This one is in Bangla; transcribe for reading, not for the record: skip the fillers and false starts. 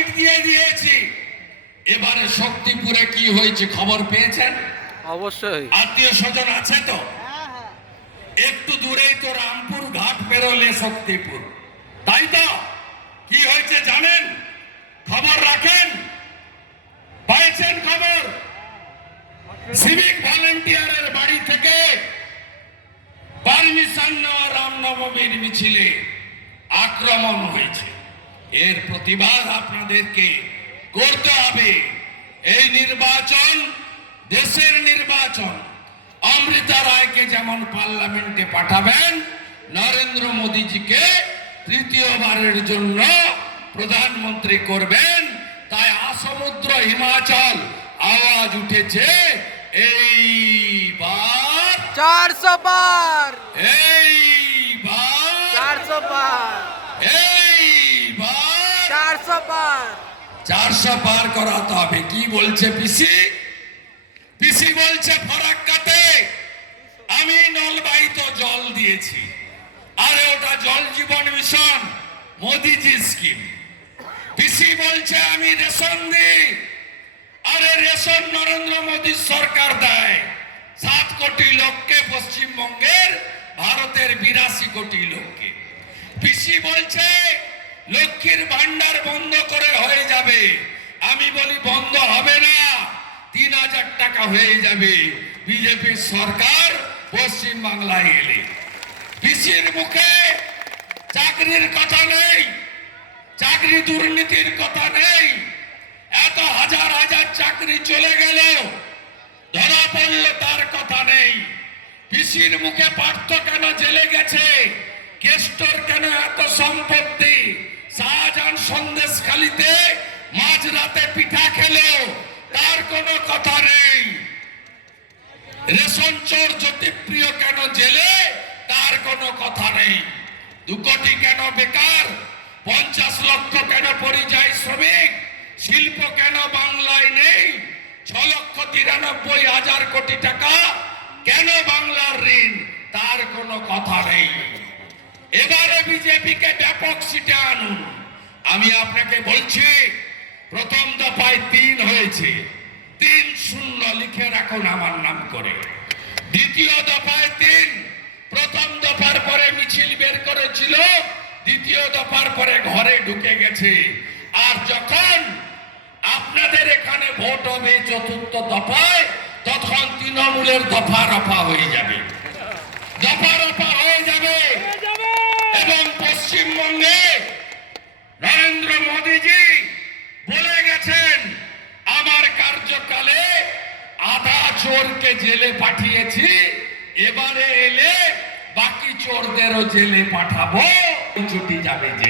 লাইট দিয়ে দিয়েছি। এবারে শক্তিপুরে কি হয়েছে খবর পেয়েছেন? অবশ্যই। আত্মীয় স্বজন আছে তো? একটু দূরেই তো রামপুর ঘাট পেরোলে শক্তিপুর, তাই তো? কি হয়েছে জানেন? খবর রাখেন? পাইছেন খবর? সিভিক ভলেন্টিয়ারের বাড়ি থেকে পারমিশন নেওয়া রামনবমীর মিছিলে আক্রমণ হয়েছে। এর প্রতিবাদ আপনাদেরকে করতে হবে। এই নির্বাচন দেশের নির্বাচন। অমৃতা রায়কে যেমন পার্লামেন্টে পাঠাবেন, নরেন্দ্র মোদীজিকে তৃতীয়বারের জন্য প্রধানমন্ত্রী করবেন। তাই আসমুদ্র হিমাচল আওয়াজ উঠেছে এইবার 400 পার, এইবার 400 পার, এইবার 400 পার। 400 পার করাতে হবে। কি বলছে পিসি? পিসি বলছে ফরাক্কাতে আমি নলবাহিত জল দিয়েছি। আরে ওটা জল জীবন মিশন, মোদিজি স্কিম। পিসি বলছে আমি রেশন দিই। আরে রেশন নরেন্দ্র মোদী সরকার দেয় 7 কোটি লোককে, পশ্চিমবঙ্গের ভারতের 82 কোটি লোককে। পিসি বলছে লক্ষ্মীর ভান্ডার বন্ধ করে হয়ে যাবে। আমি বলি বন্ধ হবে না, 3000 টাকা হয়ে যাবে বিজেপির সরকার পশ্চিম বাংলায় এলে। পিসির মুখে চাকরির কথা নেই, চাকরি দুর্নীতির কথা নেই। এত হাজার হাজার চাকরি চলে গেল, ধরা পড়ল, তার কথা নেই। পিসির মুখে পার্থ কেন জেলে গেছে, কেষ্টর কেন এত সম্পত্তি, শাহজাহান সন্দেশখালিতে মাঝরাতে পিঠা খেলো, তার কোনো কথা নেই। রেশন চোর জ্যোতিপ্রিয় কেন জেলে, তার কোনো কথা নেই। 2 কোটি কেন বেকার, 50 লক্ষ কেন পরিযায়ী শ্রমিক, শিল্প কেন বাংলায় নেই, 6,93,000 কোটি টাকা কেন বাংলার ঋণ, তার কোনো কথা নেই। এবারে বিজেপিকে ব্যাপক সিটে আনুন। আমি আপনাকে বলছি, প্রথম দফায় 3 হয়েছে, 3-0 লিখে রাখুন আমার নাম করে। দ্বিতীয় দফায় 3, প্রথম দফার পরে মিছিল বের করেছিল, দ্বিতীয় দফার পরে ঘরে ঢুকে গেছে। আর যখন আপনাদের এখানে ভোট হবে চতুর্থ দফায়, তখন তৃণমূলের দফা রফা হয়ে যাবে, দফা রফা হয়ে যাবে। এবং পশ্চিমবঙ্গে নরেন্দ্র মোদীজি বলে গেছেন, আমার কার্যকালে আধা চোরকে জেলে পাঠিয়েছি, এবারে এলে বাকি চোরদেরও জেলে পাঠাবো, ছুটি যাবে জেলে।